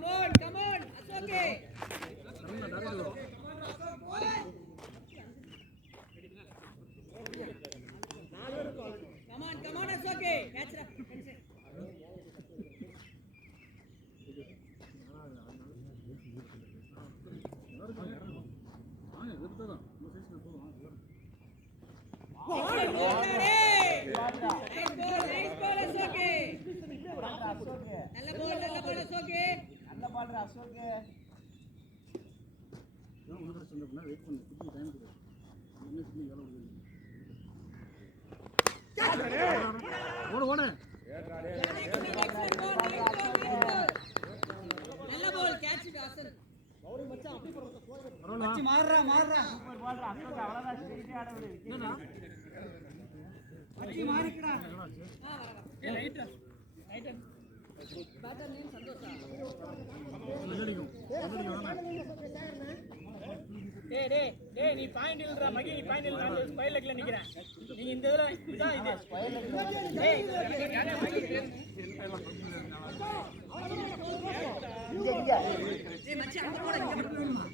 come on, that's okay. Come on, it's okay. Catch it up. நீ point இல்லடா மகி நீ point இல்லடா நான் ஸ்பைல் லெக்ல நிக்கிறேன் நீ இந்த இதுல இதான் இது ஸ்பைல் லெக் டேய் மகி இங்க ஏய் மச்சி அங்க போட இங்க போடுமா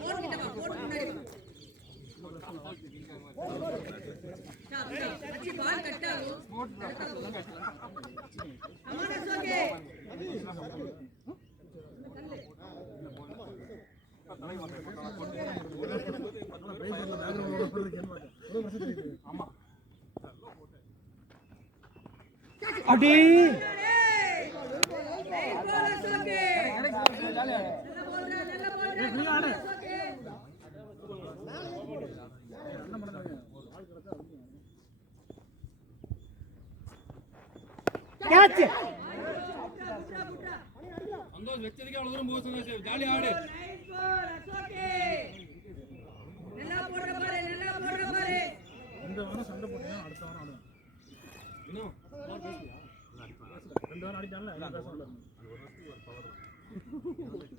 போன் கிட்ட வா போன் முன்னாடி மச்சி பால் கட்டாவு அம்மா ஓகே அடி கேட்ச் சந்தோஷ் வெச்சதுக்கு அவ்வளவு தூரம் போக சொன்னா ஜாலி ஆடு நல்லா போடுற பாரு இந்த வாரம் சண்டை போட்டா அடுத்த வாரம் ஆடுவேன் இன்னும் ரெண்டு வாரம் அடிச்சானே எல்லாம் பேசல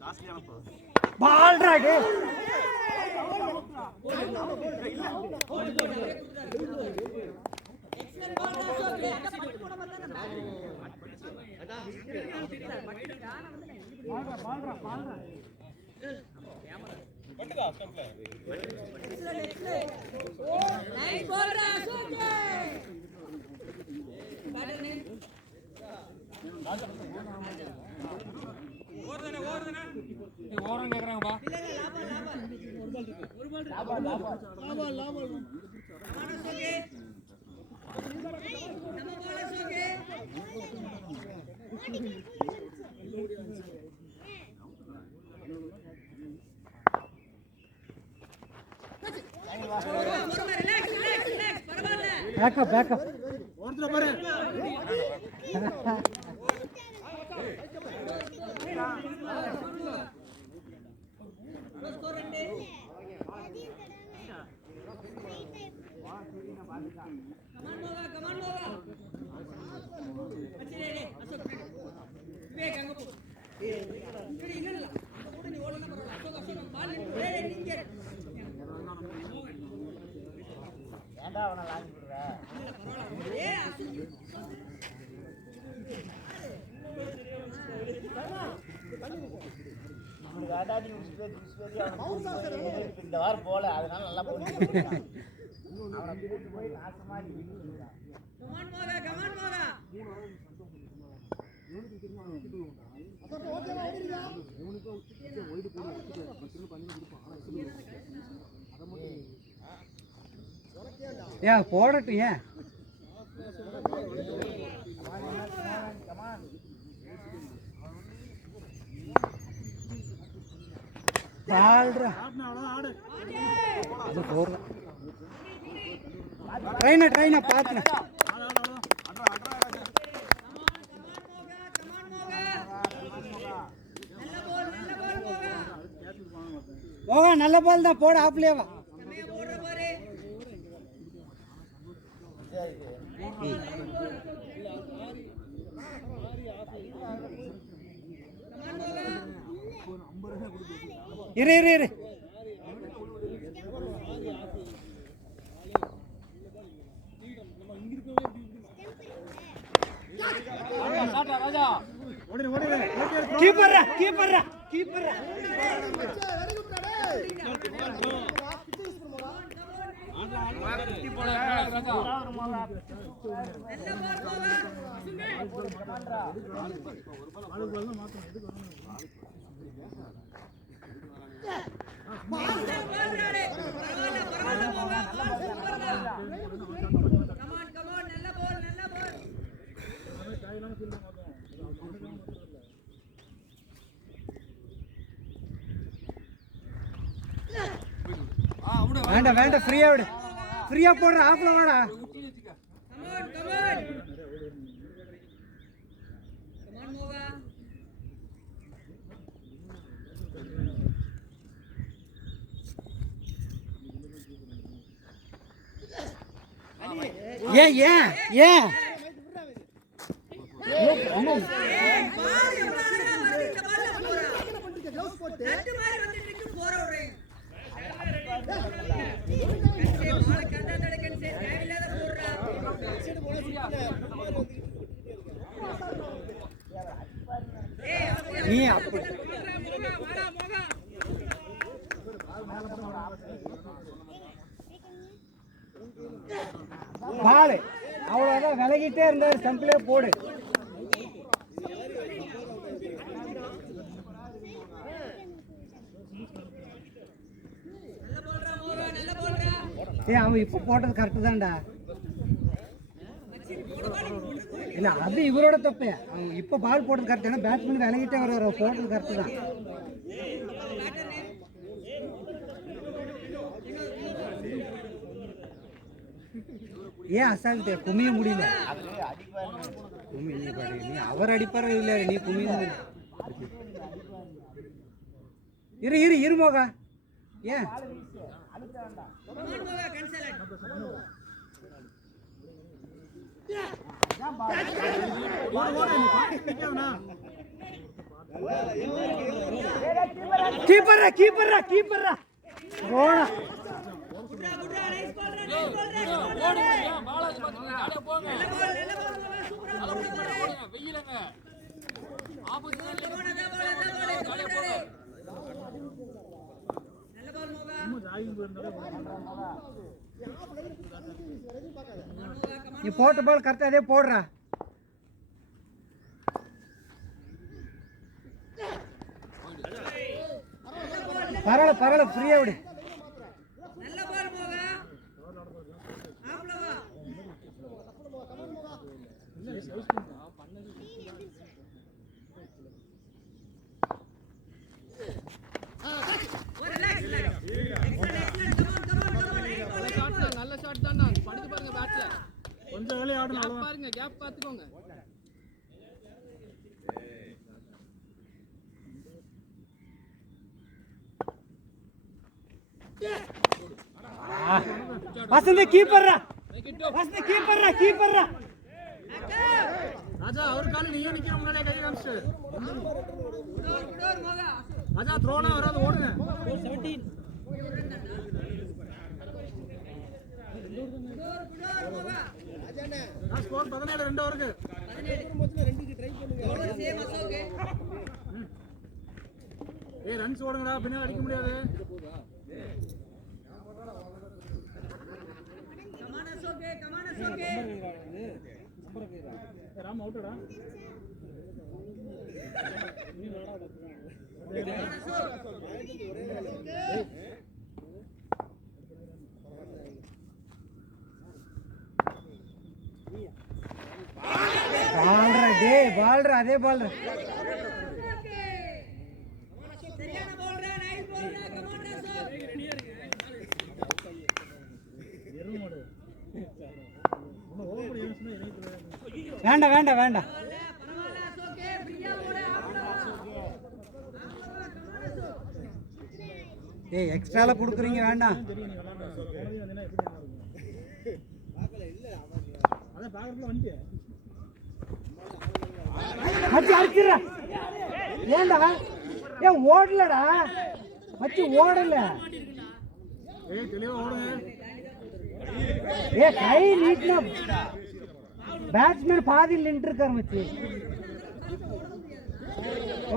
காஸ்ட்லியான பால் ராடு எக்ஸல் பால் ஓகே அங்க பட்டு போட மாட்டானே பால்ரா பட்டுடா ஸ்டெப்ல நைஸ் பால்ரா ஓகே பாடனே ஓடுதனே நீ ஓரம் கேக்குறாங்க பா இல்ல ஒரு பால் இருக்கு லாபம் மனஸ் ஓகே நம்ம பாலஸ் ஓகே பேக்கப் ஓடுற பாரு ஸ்கோர் ரெண்டு கமான் மோகா அச்சே டேய் அசோக் விவேக் அங்க போ ஏய் இல்ல அங்க கூட நீ ஓடலாம் பரவாயில்லை அசோக் பால் டேய் நீங்க ஏண்டா அவன லாஞ்ச் விடுற இல்ல பரவாயில்லை ஏய் அசோக் நமக்கு ஆடாடி உஸ்பேரி இந்த வாரம் போல அதனால நல்லா போடுறான் அவன கூட்டி போய் நாசமா நிக்குறான் கமான் மோகா அத ஓகேவா ஓடிடுடா இவனுக்கு ஓடி போடு மச்சன பண்ணி கொடுப்பான் அத மட்டும் ஏன் போடட்டும் ஏன் கமான் பால்ரா ஆடு அது போற ட்ரைனா பாத்துன போக நல்ல பால் தான் போட ஆப்லயே வா இரு ராஜா ஓடு ஓகே ப்ரோ கீப்பர்ரா கீப்பர்ரா கீப்பர்ரா வேண்டாம் வேண்டாம் ஃப்ரீயா விடு ஃப்ரீயா போடுற ஆஃப்ல வாடா ஏன் ஏன் ஏன் நீ அப்படி பாலு அவ்வளவுதான் விலகிட்டே இருந்தாரு ஸ்டம்பிலே போடு அவன் இப்ப போட்டது கரெக்டு தான்டா இல்ல அது இவரோட தப்பு அவன் இப்ப பால் போட்டது கரெக்ட் ஏன்னா பேட்ஸ்மேன் விலகிட்டே வர்றாரு போட்டது கரெக்டு தான் ஏன் அசால்ட்டு குமிய முடியல நீ அவர் அடிப்பார இல்ல நீ குமிய இரு இரு இருமோகா ஏன் கீப்பர்ரா கீப்பர்ரா கீப்பர்ரா போடா நீ போட்ட பால் கரெக்டா அதே போடுறா பரவாயில்ல பரவாயில்ல ஃப்ரீயா விடு நல்ல ஷாட் தான் படிச்சு பாருங்க பேட்ல கொஞ்சம் வேலை ஆடணும் பாருங்க கேப் பாத்துக்கோங்க வசந்த் கீப்பர்ரா வசந்த் கீப்பர்ரா கீப்பர்ரா ராஜா அவர் கால நீயே நிக்கிற முன்னாடியே கை காமிச்சு ராஜா த்ரோனா வராது ஓடுங்க 17 ஸ்கோர் 17 2 வருக்கு 17 2க்கு ட்ரை பண்ணுங்க சேம் அசோக் ஏய் ரன்ஸ் ஓடுங்கடா பின்னால அடிக்க முடியாது கமான் அசோக் ராம் அவுட்டடா நீ விளையாட பால்ரா டே பால்ரா அதே பால்ரா சரியான பால்ரா நைஸ் பால்ரா கமான் அசோக் ரெடியா இருக்கு எருமாடு ஒண்ணு ஓவர் ஏன்ஸ்னா இறங்கிட்டு வேண்டாம் வேண்டாம் வேண்டாம் பரவாயில்லை அசோக் ஃப்ரீயா ஓட ஆப்ல ஏய் எக்ஸ்ட்ரால குடுக்குறீங்க வேண்டாம் சரி நீ விளையாடுற போனது வந்தேனா எப்படி இருக்கும் பார்க்கல இல்ல அத பாக்கறதுல வந்துட்டியா மச்சி அடிச்சிரா ஏண்டா ஏ ஓடலடா மச்சி ஓடல ஏய் தெளிவா ஓடுங்க ஏ கை நீட்னா பேட்ஸ்மேன் பாதியில் நின்று இருக்காரு மச்சி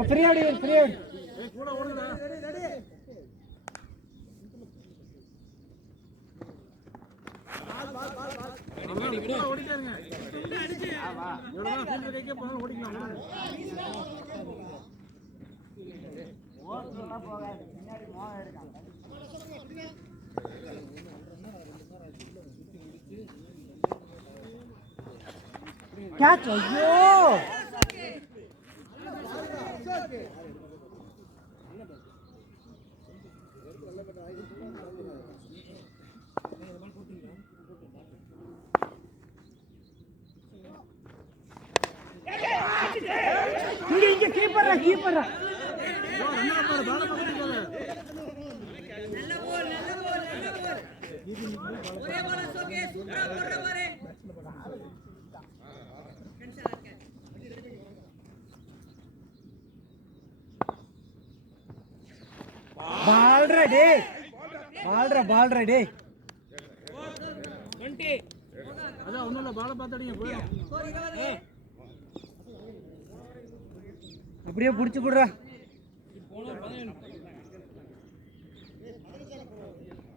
ஃப்ரீ ஆடு ஏய் கூட ஓடுடா ஓடிட்டாருங்க எவ்வளவுதான் ஃபீல்டர் கைக்கே போனாலும் ஓடிக்கலாம் ஓட்டுலாம் போகாது பின்னாடி மோகம் எடுக்கான் கேட்ச் ஐயோ இங்க கீப்பர்ரா நல்ல போல் ஒரே பால் அசோகே சூப்பரா போடுற பாரு பால்ரா டே 20 அதான் ஒண்ணும் இல்ல பால பாத்தடிங்க போயிடும் அப்படியே புடிச்சு போடுறா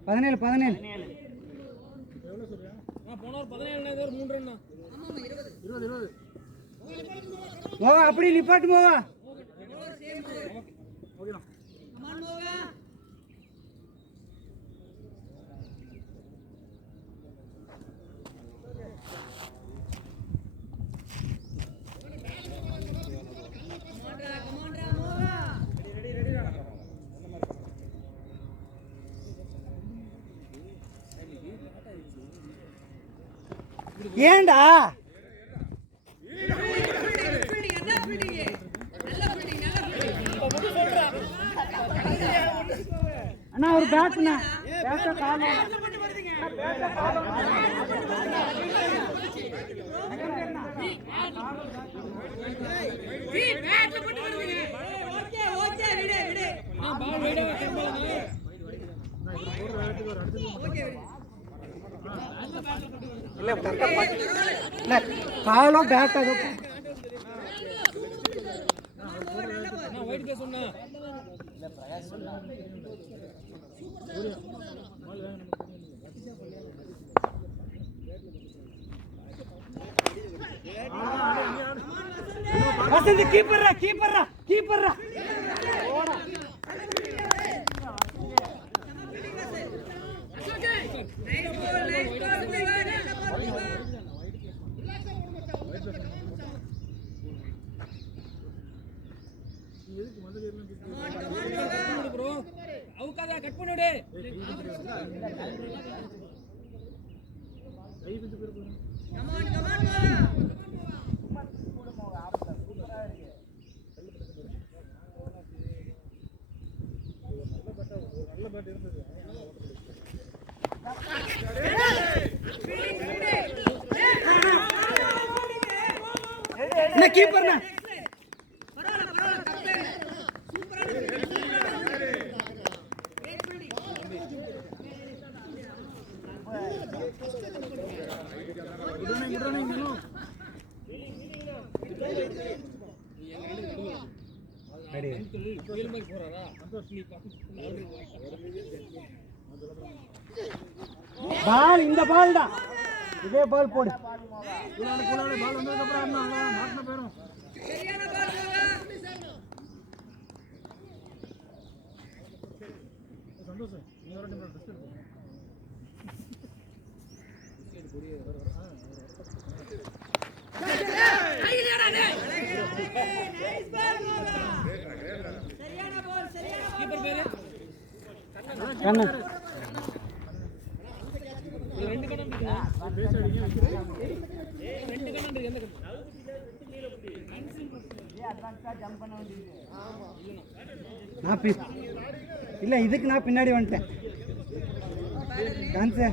17 எவ்வளவு சொல்றியா போனவர் 17 ஏதோ ஒரு 3 ரன் ஆமா 20 மோகா அப்படி நிப்பாட்டு மோகா ஓகேடா கமான் மோகா கமான்டா மோகா ஏண்டா அண்ணா ஒரு பேட்ண்ணா பேட்ட காணோம் ஓகே விடு பால் வைடா கேம்பலங்க இல்ல காலம் பேட் அது நான் வைட் பேச சொன்னா வசந்த் கீப்பர்ரா ஓடா ப்ரோ அவுக்காத கட் பண்ணிடு கை பிடிச்சு போயிரு நல்ல பேட் இருந்தது என்ன கீப்பர்ண்ணா பால் இந்த பால் தான் இதே பால் போடு பால் வந்ததுக்கு அப்புறம் மாட்டின போயிடும் சரியான பால் சந்தோஷம் நீ வர டைம்ல ட்ரெஸ் எடுப்போம் சரியான பால் கீப்பர் பேரு கண்ணன் ரெண்டு கண்ணன் இருக்கு ரெண்டு கண்ணன் இருக்கு எந்த கண்ணன் நான் இல்ல இதுக்கு நான் பின்னாடி வந்துட்டேன் கான்சே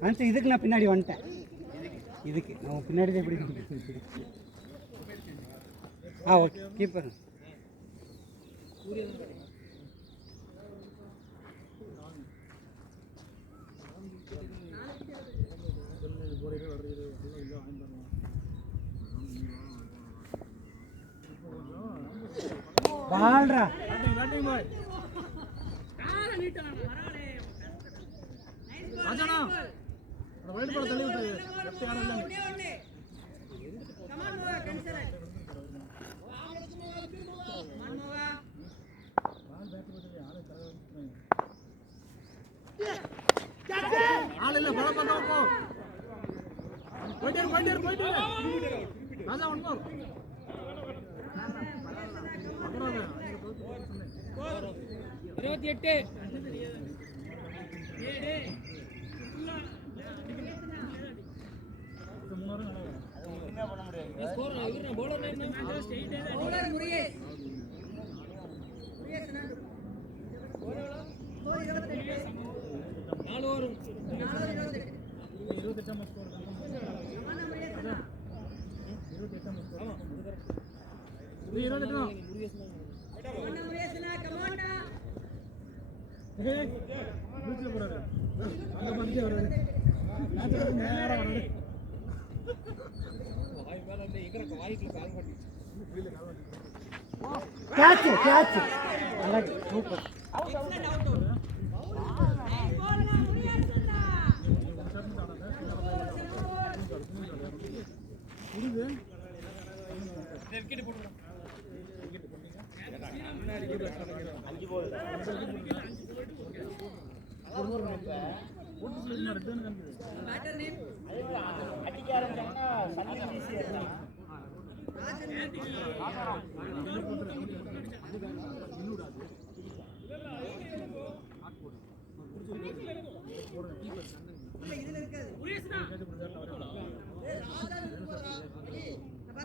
கான்சே இதுக்கு நான் பின்னாடி வந்துட்டேன் இதுக்கு நான் பின்னாடி தான் எப்படி ஓகே கீப்பர் பால்ரா பேட்டிங் பாய் ராஜானா அந்த வைட் பால் தள்ளி விட்டு லெஃப்ட் யாரும் இல்ல கமான் மோகா கன்சரன் கமான் மோகா பால் பேட் போட்டு ஆளே ஆள் இல்ல பல பக்கம் போ போயிட்டு ராஜா ஒன் மோர் அப்புறம் 28 ஒண்ணுமே பண்ண முடியாது. ஸ்கோர் இவரு பவுலர் பவுலர் முருகேஷ் முருகேஷ் அண்ணா score 28 4 over 28 28 score come on Murugesh அண்ணா 28 ஸ்கோர் 28 கமான் முருகேஷ் அண்ணா கமான்டா ஏய் வீட்ல போறாரு அங்க வந்து வராரு நாட்டுக்கு நேரா வராரு கேட்ச் நல்லா super excellent out nice ball நா முருகேஷ் அண்ணா புரியுது அஞ்சு போல் பேட்டர் நேம் அடிக்க ஆரம்பிச்சாங்கன்னா சல்லி வீசி ஏறலாம். ராஜன் இல்ல இதுல இருக்காது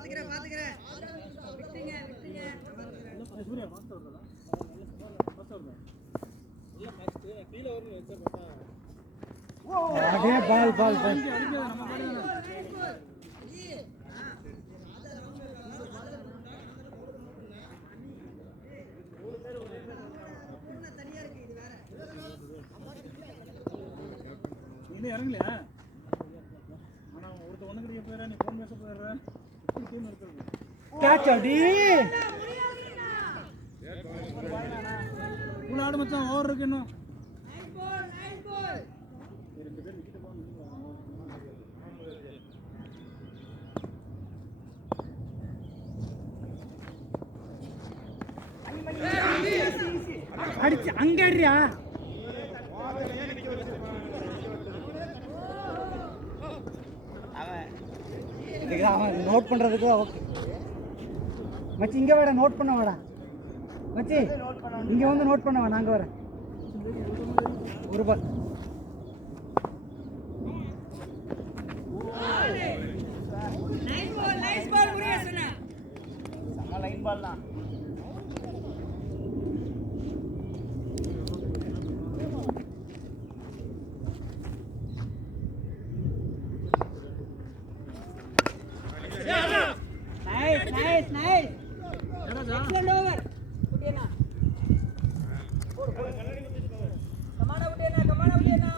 நான் பாத்துக்கிறேன் விட்டுங்க சூர்யா ஃபாஸ்ட் வருதா ஃபாஸ்ட் வருதா அதே பால் அடிக்காத நம்ம பாடுங்க தனியா இருக்கு இது வேற இன்னும் இறங்கலையா ஆனா ஒருத்த ஒண்ணு கிடைக்க போயிடற நீ போன் பேச போயிடுற டீம் இருக்குது கேட்ச் அடி உள்ள ஆடு மச்சான் ஓவர் இருக்கு இன்னும் நைஸ் பால் ரெண்டு பேர் விக்கெட் போங்க அடிச்சு அங்க அடியா அவன் நோட் பண்றதுக்கு ஓகே மச்சி இங்க வாடா நோட் பண்ண வாடா மச்சி இங்க வந்து நோட் பண்ண வா நாங்க வரேன் ஒரு பால் நைஸ் பால் முருகேஷ் அண்ணா செம்ம லைன் பால் தான். நைஸ் எக்ஸலென்ட் ஓவர் குட்டியண்ணா கமானா குட்டியண்ணா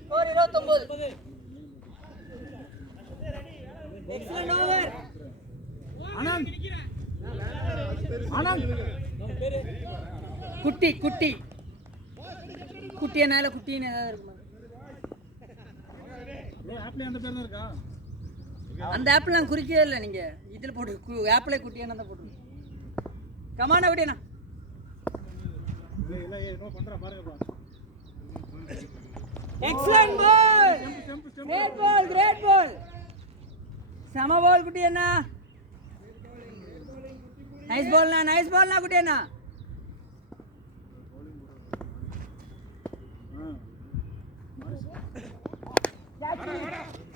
ஸ்கோர் 29 எக்ஸலென்ட் ஓவர் ஆனந்த் குட்டியனால குட்டின்னு ஏதாவது இருக்குமா ஏய் ஆப்ல அந்த பேர் தான் இருக்கா அந்த ஆப்லாம் குறிக்கவே இல்லை நீங்க இதுல போட்டு ஆப்ல குட்டியான தான் போட்டு கமானா விடேனா இல்ல ஏதோ பண்றா பாருங்கப்பா எக்ஸலென்ட் பால் கிரேட் பால் சம பால் குட்டியண்ணா நைஸ் பால்னா குட்டியண்ணா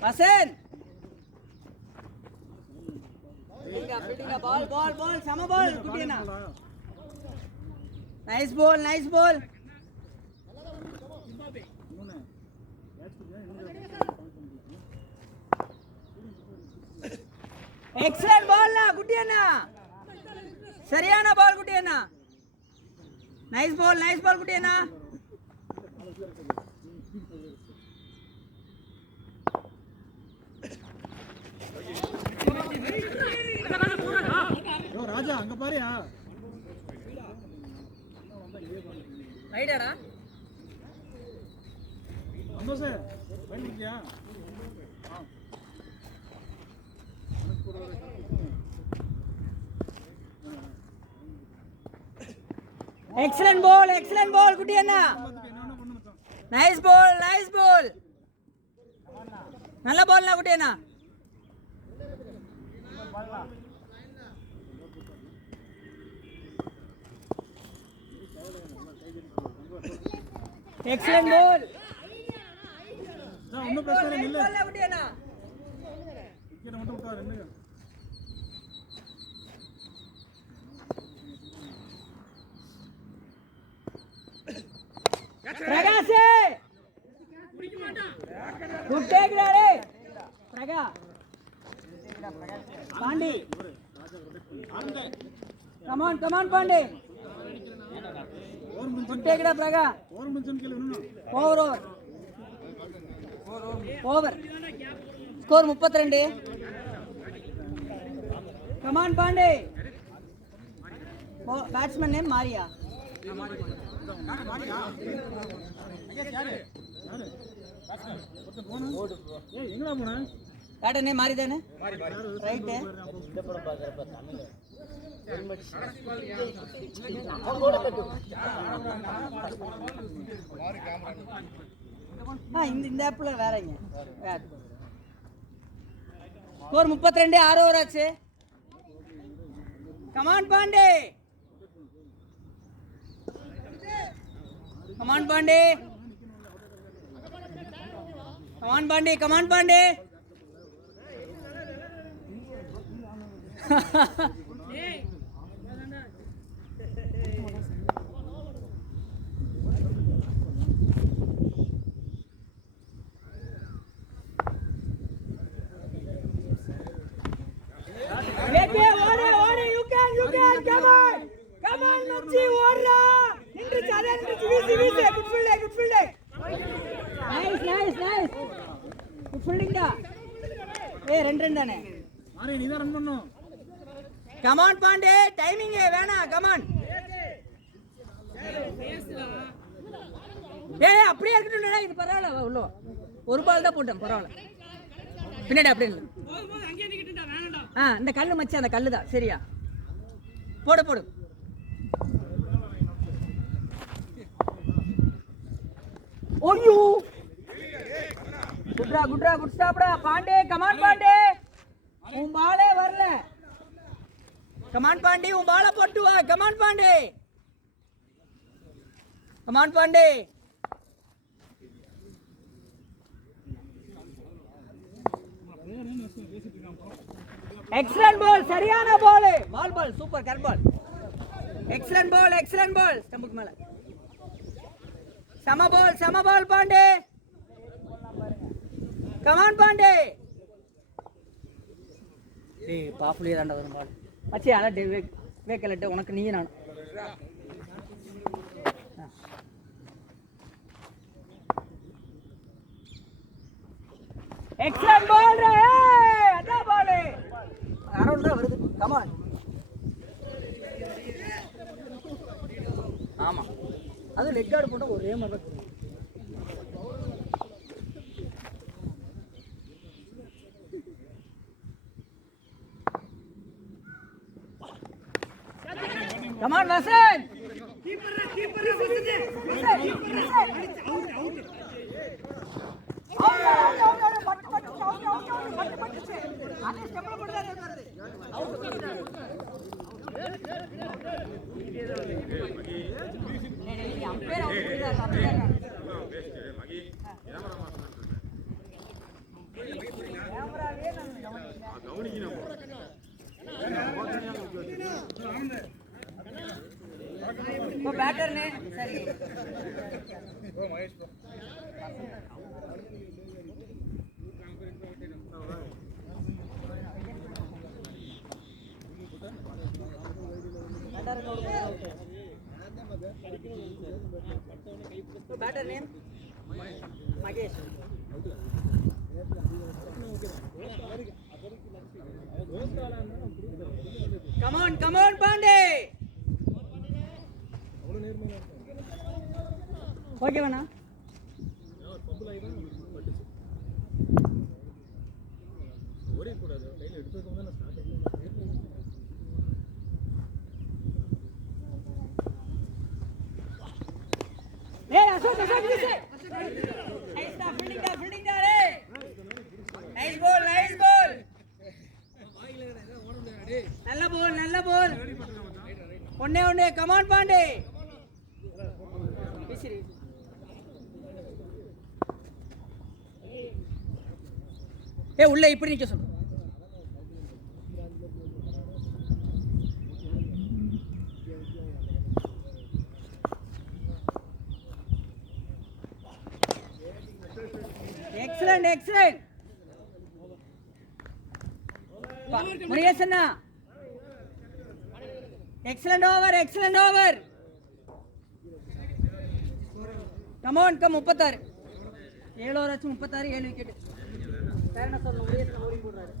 வசன் பிடிங்க பால் சம பால் குட்டியண்ணா நைஸ் பால் மூணு கேட்ச் எக்ஸலென்ட் பால்னா குட்டியண்ணா சரியான பால் குட்டியண்ணா நைஸ் பால் குட்டியண்ணா ராஜா அங்க பாரியா ரைடாடா சந்தோஷ் ரைட் இருக்கியா எக்ஸலென்ட் பால் குட்டி அண்ணா. நைஸ் பால் நல்ல பால்னா குட்டி அண்ணா. எக்ஸலென்ட் பால் ஒன்றும் பிரச்சனை இல்லை குட்டி அண்ணா. விக்கெட் மட்டும் விட்டாரு ரெண்டு பிரகாஷ் குட் டேக்டாரே பிரகா பாண்டி கமான் பாண்டி குட் டேக்டா பிரகா ஓவர் முடிச்சோன்னு கேள்வி இன்னும் over score 32. Come on Pandey. Batsman name மாரியா. எங்கடா போன பேட்டர் நேம் மாறி தானே ரைட்டு. இந்த ஆப்ல வேறங்க. ஸ்கோர் 32. 6 ஓவர் ஆச்சு. கமான் பாண்டே கமான் பாண்டே ஓடு you can come on மச்சி ஓடுடா. நின்று வீசி good fielding nice good fielding டா. ரெண்டு ரன் தானே மாரி நீ தான் ரன் பண்ணனும். கமான் பாண்டே டைமிங் வேணா. கமான் அப்படியே இருக்கட்டும்டா. இது பரவாயில்ல உள்ள ஒரு பால் தான் போட்டேன் பரவாயில்ல. பின்னாடி அப்படியே இல்லை. இந்த கல்லு மச்சி அந்த கல்லு தான் சரியா. போடு ஓய்யோ குட் ஸ்டாப்டா பாண்டே. கமான் பாண்டே உன் பாலே வரல. கமான் பாண்டே உன் பாலை போட்டு வா. கமான் பாண்டே எக்ஸலென்ட் பால். சரியான பால் சூப்பர் கரெக்ட் பால். எக்ஸலென்ட் பால் ஸ்டம்புக்கு மேல. சம பால் பாண்டே. கமான் பாண்டே. பாப்புலியே தாண்டா வரும் பால் மச்சி. அதான் வேக்கலட்டு உனக்கு நீயே நான். எக்ஸலென்ட் பால் ரே. அதான் பால் அரௌண்ட் தான் வருது. கமான் ஆமா அது லெக் கார்டு போட்டா ஒரே மாதிரி தான். கமான் வசன் கீப்பர் बैटर ने सही batter name Magesh come on Pandey. Okay வேணா ஒரே கூடாது கையில் எடுத்துக்கோங்க. நான் ஸ்டார்ட் ஏய் Ashok this side. Nice da fielding da re. Nice ball. நல்ல ball. ஒண்ணே come on பாண்டே. விசிறி. ஏய் உள்ள இப்படி நிக்க சொல்லு. Excellent. முருகேசண்ணா excellent over. Come 36. 7 over 36 7 wicket. வேற என்ன சொல்லணும் முருகேசண்ணா ஓடி போடுறாரு.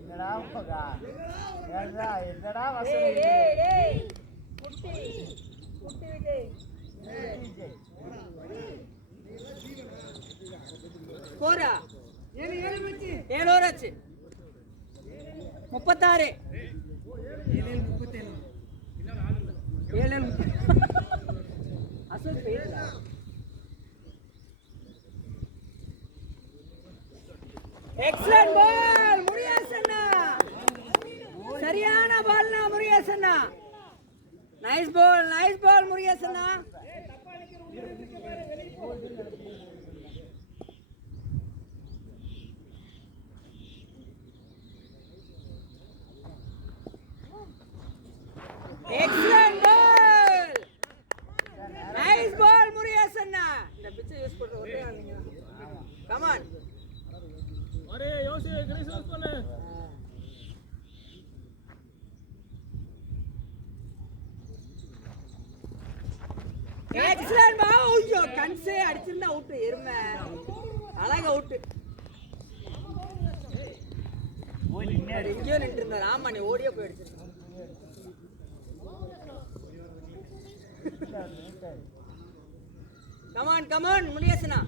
என்னடா போகா என்னடா வசதி ஏய் குட்டி விஜய் ஸ்கோரா 7 ஓவர் ஆச்சு 36 அசல் பேருடா. எக்ஸலென்ட் பால் முருகேசண்ணா. சரியான பால்னா முருகேசண்ணா. நைஸ் பால் முருகேசண்ணா. Excellent ball. நைஸ் பால் முருகேசண்ணா. இந்த பிட்ச் யூஸ் பண்ற ஒரே ஆளுங்க. Come on. அரே யோசி கிரேஸ் யூஸ் பண்ணு. Excellent ball. ஐயோ கன்சே அடிச்சிருந்தா அவுட். எருமை அழகா அவுட். எங்கேயோ நின்று இருந்தார். ஆமா நீ ஓடியே போய் அடிச்சிருக்க. கமான் முருகேசண்ணா.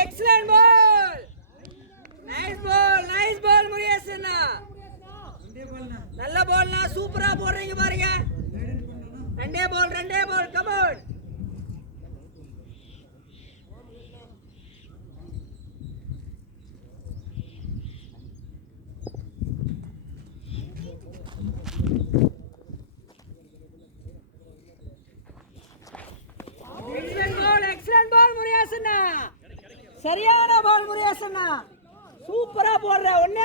Excellent ball. நைஸ் பால் முருகேசண்ணா. நல்ல பால்னா சூப்பரா போடுறீங்க பாருங்க. ரெண்டே பால் கமான். எக்ஸலென்ட் பால் முருகேசண்ணா. சரியான பால் முருகேசண்ணா. சூப்பரா போடுற. ஒண்ணே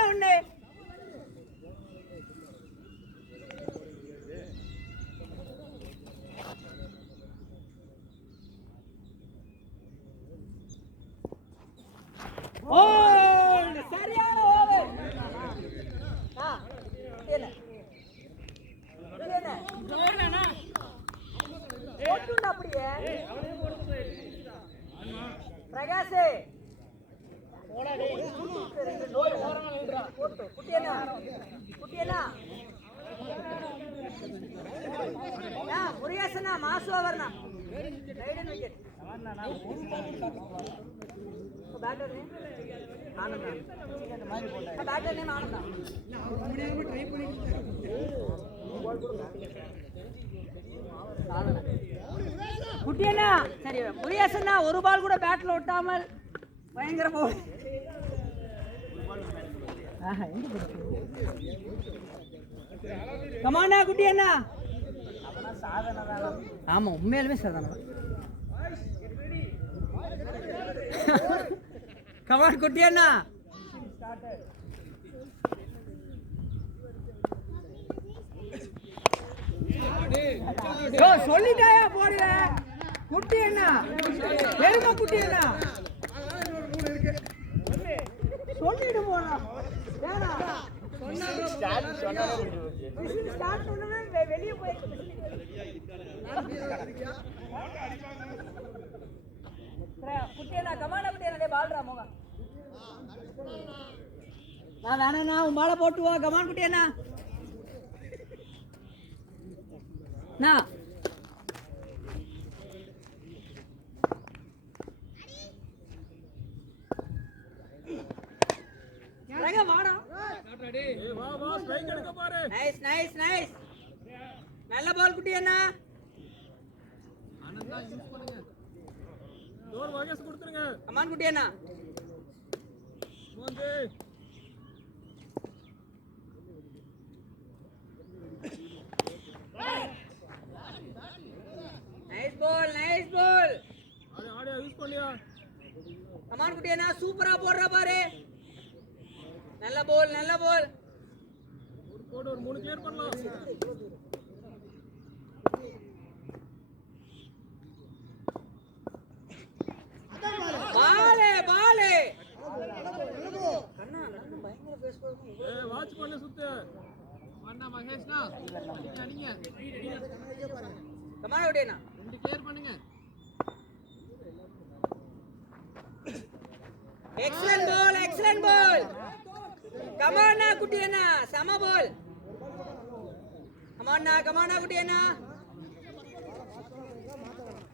சரியான ஓவர். அப்படியே பிரகாஷ் முருகேசண்ணா மாசு ஓவர்னா ரைடன் விக்கெட். பேட்டர் நேம் ஆனந்தா. பேட்டர் நேம் ஆனந்தா. குட்டியண்ணா சரி முருகேசண்ணா ஒரு பால் கூட பேட்ல ஒட்டாமல் பயங்கர போல். கமாண்டா குட்டியண்ணா. ஆமா உண்மையாலுமே சாதனை. கமான் குட்டியண்ணா. சொல்லிட்டாயா போடுற குட்டி என்ன பெருமை குட்டி என்ன சொல்லிட்டு போனா வெளியே போயிருக்கு. குட்டியண்ணா கமாண்டா குட்டியண்ணா பால்ரா மோகா நான் வேணா உன் பாலை போட்டு வா கமான் குட்டியண்ணா நான் வாடா நைஸ் நைஸ் நைஸ் நல்ல பால் குட்டி அண்ணா கமான் குட்டி அண்ணா நைஸ் பால் கமான் குட்டி அண்ணா சூப்பரா போடுற பாரு நல்ல பால் ஒரு 3 கிளியர் பண்ணலாம் பாலே வாட்ச் பண்ணு சுத்து அண்ணா மகேஷ்னா அடிங்க கமான் குட்டி அண்ணா 2 கிளியர் பண்ணுங்க எக்ஸலென்ட் பால் கமானா குட்டி அண்ணா சம பால் கமானா குட்டி அண்ணா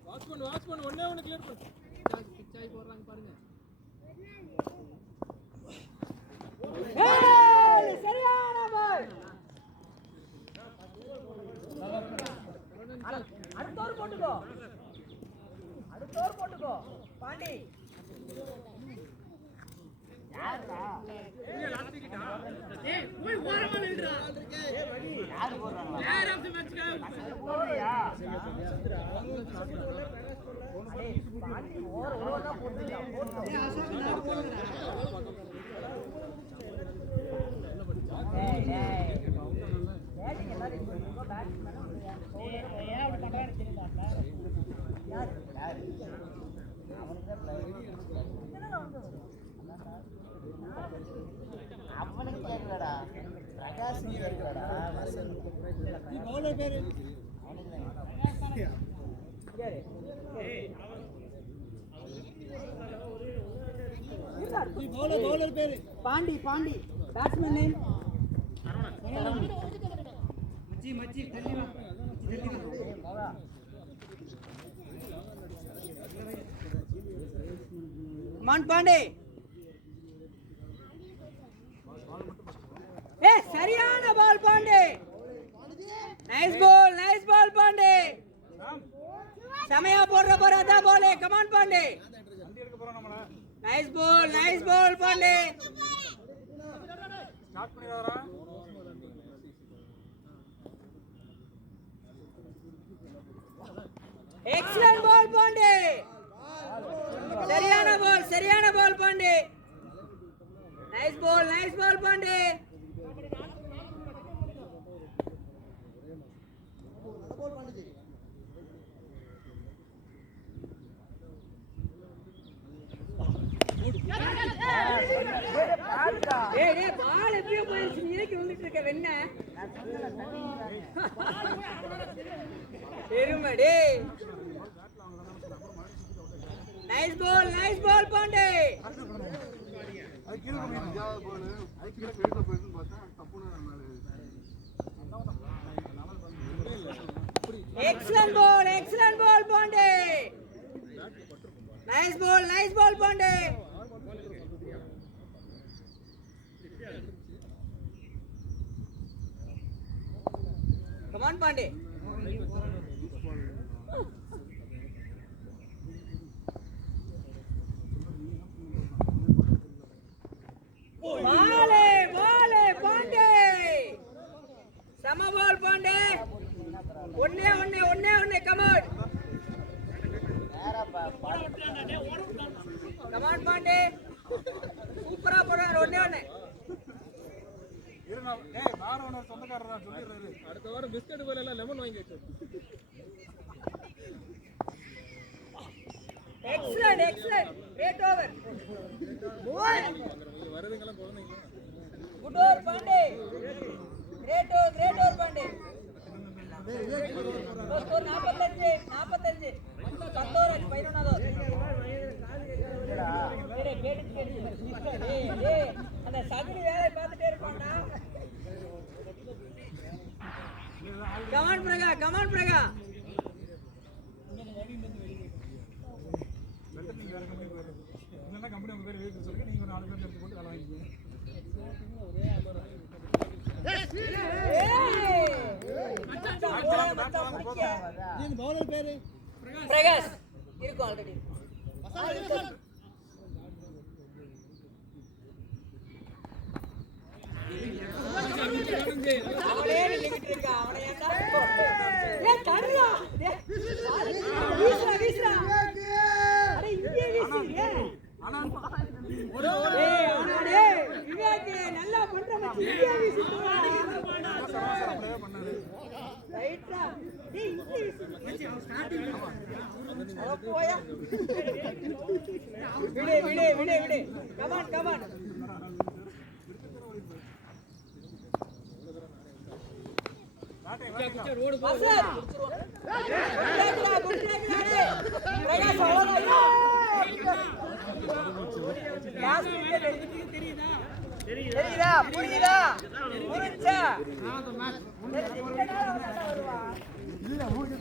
வாட்ச் பண்ணு ஒண்ணே ஒண்ணு கிளியர் பண்ணு பிச்சாய் போடுறாங்க பாருங்க சரியான பால் அடுத்தோர் போட்டுக்கோ பாண்டி அவனுக்கு கேட்கலடா பிரகாஷ் கேட்கலடா பேரு பவுலர் பேரு பாண்டி பேட்ஸ்மேன் நேம் மச்சி தள்ளி வா கமான் பாண்டே சரியான ball Pandey nice ball Pandey சமயா போடுற பாரு அதான் ball come on Pandey nice ball Pandey start பண்ணிடாதடா எக்ஸலென்ட் பால் பாண்டே சரியான ball Pandey nice ball Pandey ball எப்படியோ போயிடுச்சு நீக்கு வந்துட்டு இருக்க வெண்ண எருமடே nice ball Pandey excellent ball Pandey nice ball Pandey come on Pandey பாலே பாண்டே சம பால் பாண்டே ஒன்னே கமான் பாண்டே சூப்பரா போடுறாரு ஒன்னே சொந்தக்காரர் சொல்லிடுறாரு அடுத்த வாரம் பிஸ்கட் போல எல்லாம் லெமன் வாங்கி வச்சு எக்ஸலென்ட் கிரேட் ஓவர் வருதுங்கெல்லாம் குழந்தைங்க good over Pandey great over Pandey score 45 11 11 அந்த சகுனி வேலையை பார்த்துட்டே இருப்பான்டா. Come on பிரகா, come on பிரகா. இல்லைன்னா கம்பெனி உங்க பேர் எழுதி சொல்லுங்க, நீங்க ஒரு 4 பேர் எடுத்து போட்டு வேலை வாங்கிக்கோங்க. பிரகாஷ் இருக்கும் ஆல்ரெடி. அவனே நின்னுகிட்டு இருக்கான். அவனை ஏன்டா ஏய் தடுடா. வீசுடா வீசுடா. அட இங்கே வீசுறியே. ஏய் ஆனா டேய் விவேக் நல்லா பண்ற மச்சி. இங்கே வீசுடா. ரைட்டா. டேய் இங்கே வீசு. மச்சி அவன் ஸ்டார்டிங் போயா. விடு. Come on come on. ரோடு போ. தெரியுதா புரியுதா புரிஞ்சா இல்ல 3